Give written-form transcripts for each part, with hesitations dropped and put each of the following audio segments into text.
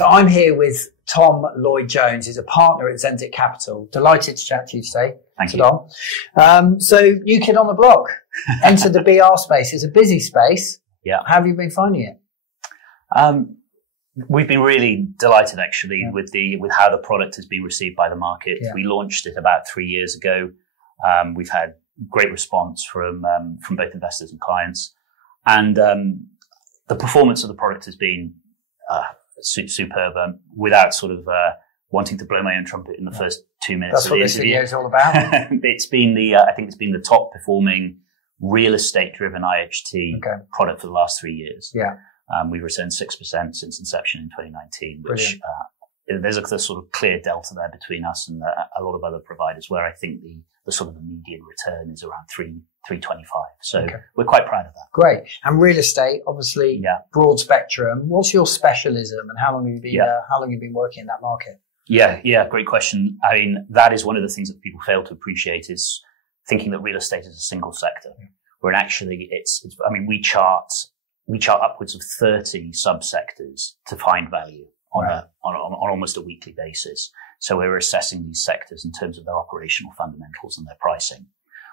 So I'm here with Tom Lloyd-Jones, who's a partner at Zenzic Capital. Delighted to chat to you today. Thank you. Tom. So new kid on the block, entered the BR space. It's a busy space. Yeah. How have you been finding it? We've been really delighted actually with how the product has been received by the market. Yeah. We launched it about 3 years ago. We've had great response from both investors and clients, and the performance of the product has been superb. Without sort of wanting to blow my own trumpet in the first 2 minutes. That's what this video is all about. It's been I think it's been the top performing real estate driven IHT product for the last 3 years. Yeah. We've returned 6% since inception in 2019, which there's a sort of clear delta there between us and a lot of other providers, where I think the sort of the median return is around 3.25. So we're quite proud of that. Great. And real estate, obviously, broad spectrum. What's your specialism, and how long have you been working in that market? Yeah, great question. I mean, that is one of the things that people fail to appreciate, is thinking that real estate is a single sector, when actually we chart upwards of 30 subsectors to find value on almost a weekly basis. So we're assessing these sectors in terms of their operational fundamentals and their pricing.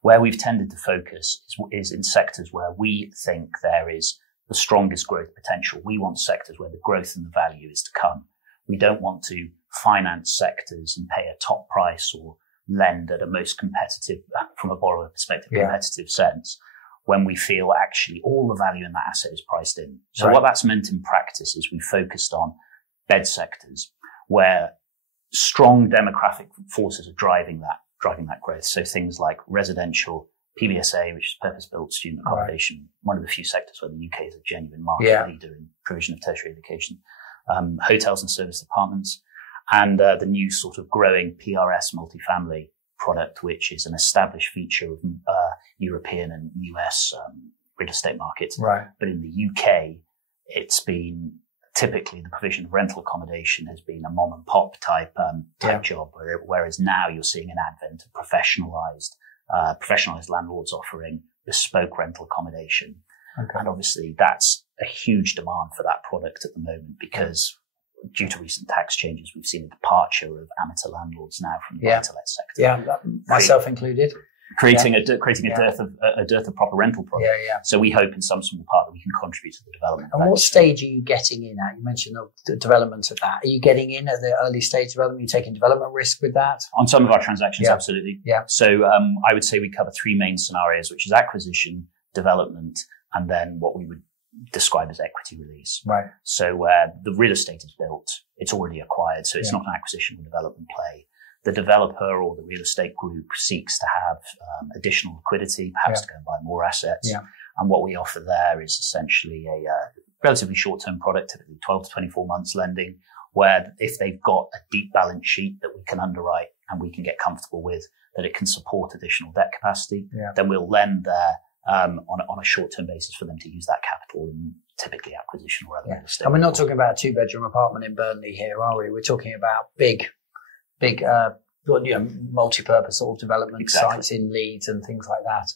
Where we've tended to focus is in sectors where we think there is the strongest growth potential. We want sectors where the growth and the value is to come. We don't want to finance sectors and pay a top price or lend at a most competitive, from a borrower perspective, competitive sense, when we feel actually all the value in that asset is priced in. So what that's meant in practice is we focused on bed sectors where strong demographic forces are driving that growth. So things like residential, PBSA, which is purpose-built student accommodation, one of the few sectors where the UK is a genuine market leader in provision of tertiary education, hotels and service apartments, and the new sort of growing PRS multifamily product, which is an established feature of European and US real estate markets. Right. But in the UK, it's been typically the provision of rental accommodation has been a mom and pop type job, whereas now you're seeing an advent of professionalized landlords offering bespoke rental accommodation. And obviously that's a huge demand for that product at the moment, because due to recent tax changes, we've seen a departure of amateur landlords now from the buy-to-let sector. Yeah, myself included. Creating a dearth of proper rental product. So we hope in some small part that we can contribute to the development. And what stage are you getting in at? You mentioned the development of that. Are you getting in at the early stage development? Are you taking development risk with that? On some of our transactions, absolutely. Yeah. So I would say we cover three main scenarios, which is acquisition, development, and then what we would describe as equity release. Right. So where the real estate is built, it's already acquired, so it's not an acquisition or development play. The developer or the real estate group seeks to have additional liquidity, perhaps to go and buy more assets. Yeah. And what we offer there is essentially a relatively short-term product, typically 12 to 24 months lending, where if they've got a deep balance sheet that we can underwrite and we can get comfortable with, that it can support additional debt capacity, then we'll lend there on a short-term basis for them to use that capital in typically acquisition or other real estate. And we're not talking about a two-bedroom apartment in Burnley here, are we? We're talking about big multi-purpose sort of development sites in Leeds and things like that.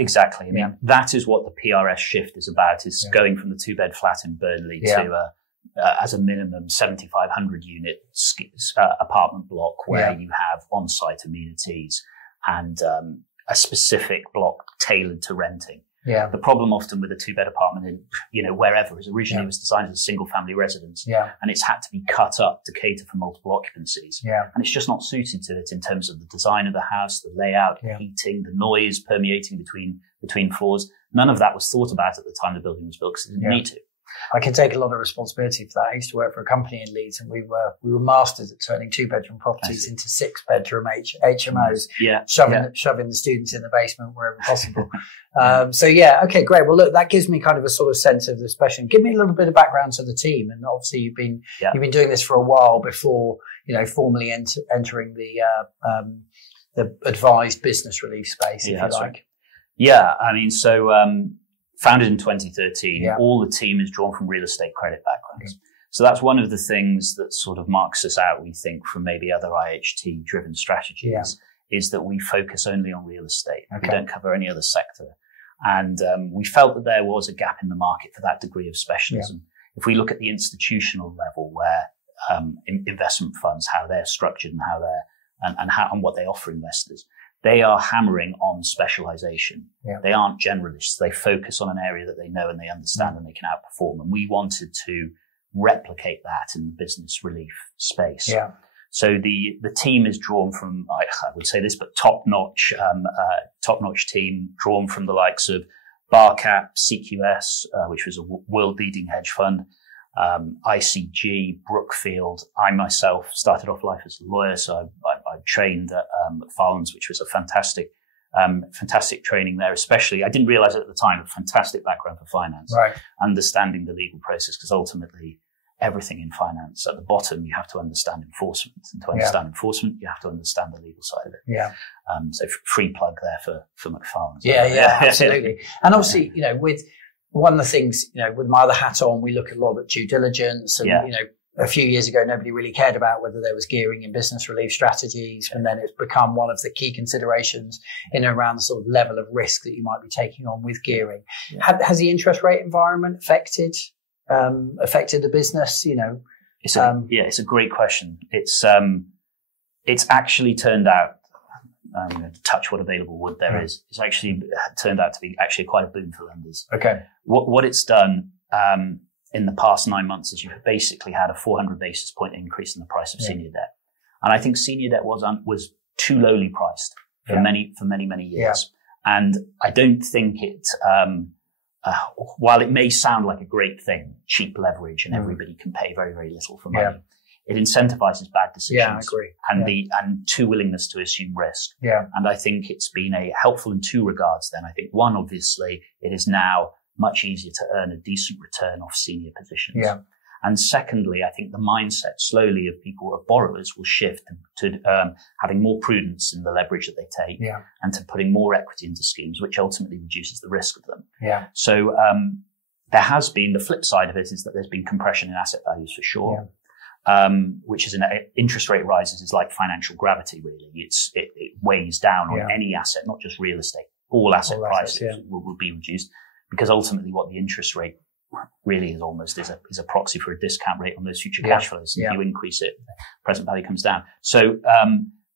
Exactly. I mean, that is what the PRS shift is about, is going from the two-bed flat in Burnley to as a minimum 7,500 unit apartment block where you have on-site amenities and a specific block tailored to renting. Yeah. The problem often with a two-bed apartment in, wherever, is originally it was designed as a single-family residence. Yeah. And it's had to be cut up to cater for multiple occupancies. Yeah. And it's just not suited to it in terms of the design of the house, the layout, the heating, the noise permeating between floors. None of that was thought about at the time the building was built, because it didn't need to. I can take a lot of responsibility for that. I used to work for a company in Leeds, and we were masters at turning two-bedroom properties into six-bedroom HMOs, shoving the students in the basement wherever possible. Okay, great. Well, look, that gives me kind of a sort of sense of the special. Give me a little bit of background to the team, and obviously you've been doing this for a while before formally entering the advised business relief space, if you like. Right. Yeah, I mean, founded in 2013, all the team is drawn from real estate credit backgrounds. So that's one of the things that sort of marks us out, we think, from maybe other IHT-driven strategies, is that we focus only on real estate. We don't cover any other sector. And we felt that there was a gap in the market for that degree of specialism. If we look at the institutional level, where investment funds, how they're structured and how and what they offer investors. They are hammering on specialization. Yeah. They aren't generalists. They focus on an area that they know and they understand and they can outperform. And we wanted to replicate that in the business relief space. Yeah. So the team is drawn from, I would say this, but top-notch team drawn from the likes of Barcap, CQS, which was a world-leading hedge fund, ICG, Brookfield. I myself started off life as a lawyer, so I trained at Farlands, which was a fantastic training there. Especially, I didn't realize it at the time, a fantastic background for finance, right? Understanding the legal process, because ultimately everything in finance at the bottom, you have to understand enforcement, and to understand enforcement, you have to understand the legal side of it. Yeah. So free plug there for McFarlane's. Yeah, absolutely. And obviously, with one of the things, with my other hat on, we look a lot at due diligence and, a few years ago, nobody really cared about whether there was gearing in business relief strategies. And then it's become one of the key considerations in and around the sort of level of risk that you might be taking on with gearing. Yeah. Has the interest rate environment affected the business? It's a great question. It's actually turned out, to touch what available wood there is, it's actually turned out to be actually quite a boon for lenders. Okay. What it's done, in the past 9 months is you've basically had a 400 basis point increase in the price of senior debt. And I think senior debt was too lowly priced for many years. Yeah. And I don't think it, while it may sound like a great thing, cheap leverage and everybody can pay very, very little for money, it incentivizes bad decisions. Yeah, I agree. And too willingness to assume risk. Yeah. And I think it's been helpful in two regards then. I think one, obviously, it is now much easier to earn a decent return off senior positions. Yeah. And secondly, I think the mindset slowly of borrowers will shift to having more prudence in the leverage that they take and to putting more equity into schemes, which ultimately reduces the risk of them. Yeah. So there has been, the flip side of it is that there's been compression in asset values for sure. Yeah. Which is interest rate rises is like financial gravity, really. It weighs down on any asset, not just real estate. All asset prices will be reduced, because ultimately what the interest rate really is almost is a proxy for a discount rate on those future cash flows. If you increase it, present value comes down. So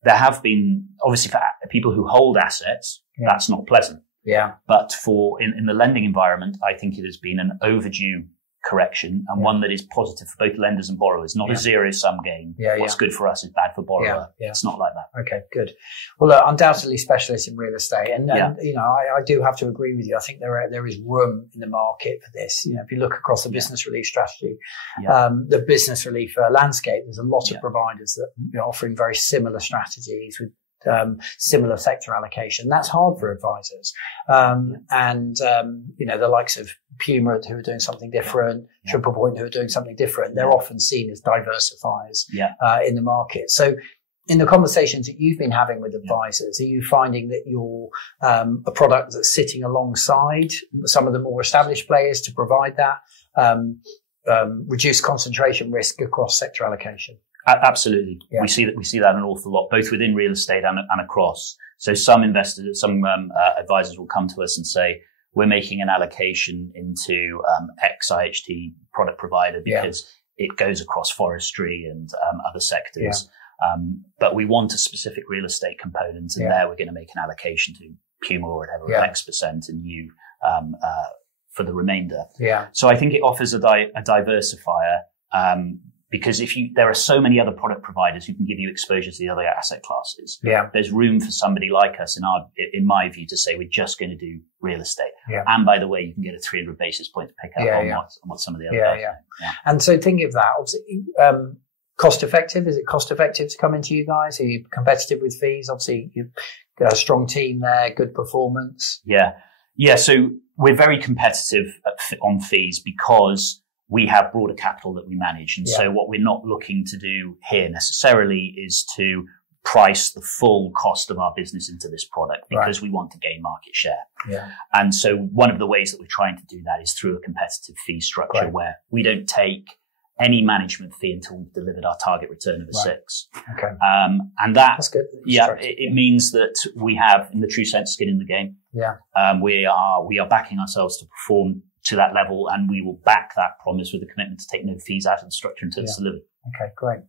there have been, obviously for people who hold assets, that's not pleasant. Yeah. But in the lending environment, I think it has been an overdue correction, and one that is positive for both lenders and borrowers, not a zero-sum game. What's good for us is bad for borrower. It's not like that. Okay, good. Well, look, undoubtedly specialists in real estate, and I do have to agree with you. I think there is room in the market for this. If you look across the business relief strategy, the business relief landscape, there's a lot of providers that are offering very similar strategies with similar sector allocation. That's hard for advisors. The likes of Puma, who are doing something different, Triple Point, who are doing something different, they're often seen as diversifiers in the market. So in the conversations that you've been having with advisors, are you finding that you're a product that's sitting alongside some of the more established players to provide that reduced concentration risk across sector allocation? Absolutely. Yeah. We see that an awful lot, both within real estate and across. So some investors, some advisors will come to us and say, we're making an allocation into X IHT product provider because it goes across forestry and other sectors. Yeah. But we want a specific real estate component, and there we're going to make an allocation to Puma or whatever, X%, and you for the remainder. Yeah. So I think it offers a diversifier. Because there are so many other product providers who can give you exposure to the other asset classes. Yeah. There's room for somebody like us, in my view, to say we're just going to do real estate. Yeah. And by the way, you can get a 300 basis point pick up on what some of the other guys do. Yeah. And so thinking of that, obviously, cost effective. Is it cost effective to come into you guys? Are you competitive with fees? Obviously, you've got a strong team there, good performance. Yeah. Yeah. So we're very competitive on fees because we have broader capital that we manage. And so what we're not looking to do here necessarily is to price the full cost of our business into this product, because we want to gain market share. Yeah. And so one of the ways that we're trying to do that is through a competitive fee structure where we don't take any management fee until we've delivered our target return of a 6. Okay. And that's good. It means that we have, in the true sense, skin in the game. Yeah. We are backing ourselves to perform to that level, and we will back that promise with a commitment to take no fees out of the structure until it's delivered. Okay, great.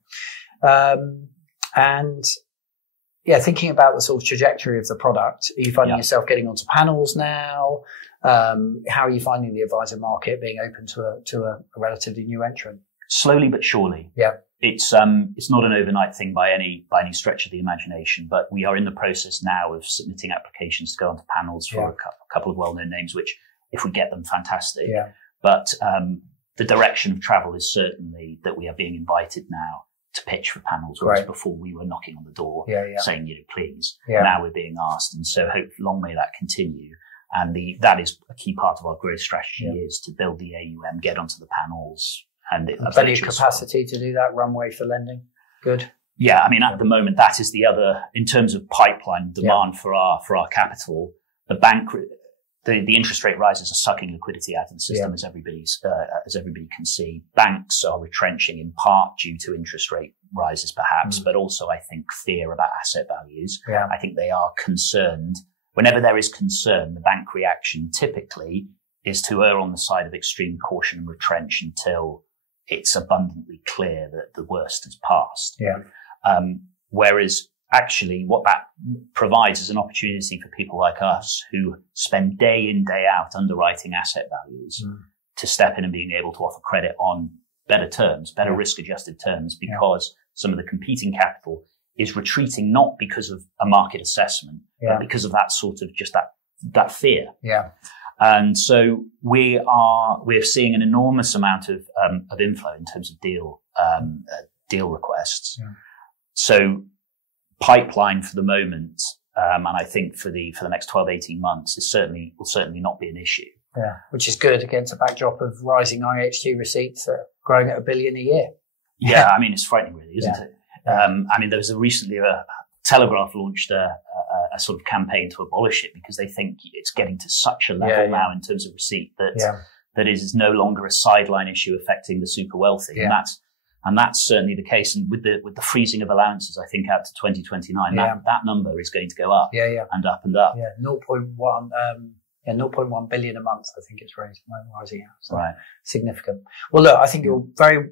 And yeah, thinking about the sort of trajectory of the product, are you finding yourself getting onto panels now? How are you finding the advisor market being open to a relatively new entrant? Slowly but surely. Yeah. It's not an overnight thing by any stretch of the imagination, but we are in the process now of submitting applications to go onto panels for a couple of well-known names, which if we get them, fantastic. Yeah. But the direction of travel is certainly that we are being invited now to pitch for panels, whereas before we were knocking on the door saying, please. Yeah. Now we're being asked. And so long may that continue. And that is a key part of our growth strategy is to build the AUM, get onto the panels. And plenty of capacity to do that, runway for lending. Good. Yeah. I mean, at the moment, that is the other, in terms of pipeline demand for our capital, the interest rate rises are sucking liquidity out of the system, as everybody can see. Banks are retrenching in part due to interest rate rises, perhaps, but also I think fear about asset values. Yeah. I think they are concerned. Whenever there is concern, the bank reaction typically is to err on the side of extreme caution and retrench until it's abundantly clear that the worst has passed. Yeah. Whereas actually what that provides is an opportunity for people like us who spend day in, day out underwriting asset values to step in and being able to offer credit on better terms, better risk-adjusted terms, because some of the competing capital is retreating not because of a market assessment, but because of that sort of just that fear. Yeah. And so we're seeing an enormous amount of inflow in terms of deal requests. Yeah. So pipeline for the moment, and I think for the next 12, 18 months will certainly not be an issue. Yeah, which is good against a backdrop of rising IHT receipts that are growing at $1 billion a year. Yeah, I mean, it's frightening really, isn't it? I mean, there was recently a Telegraph launched a sort of campaign to abolish it because they think it's getting to such a level now in terms of receipt that it is no longer a sideline issue affecting the super wealthy. Yeah. And that's certainly the case. And with the freezing of allowances, I think out to 2029, that number is going to go up and up and up. Yeah, 0.1 billion a month, I think it's rising out. So significant. Well, look, I think you're very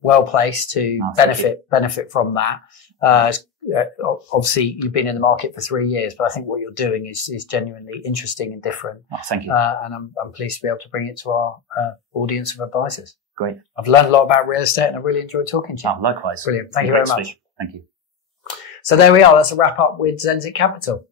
well placed to benefit from that. Obviously, you've been in the market for 3 years, but I think what you're doing is genuinely interesting and different. Oh, thank you. And I'm pleased to be able to bring it to our audience of advisors. Great. I've learned a lot about real estate and I really enjoyed talking to you. Oh, likewise. Brilliant. Thank you very much. Thank you. So there we are. That's a wrap up with Zenzic Capital.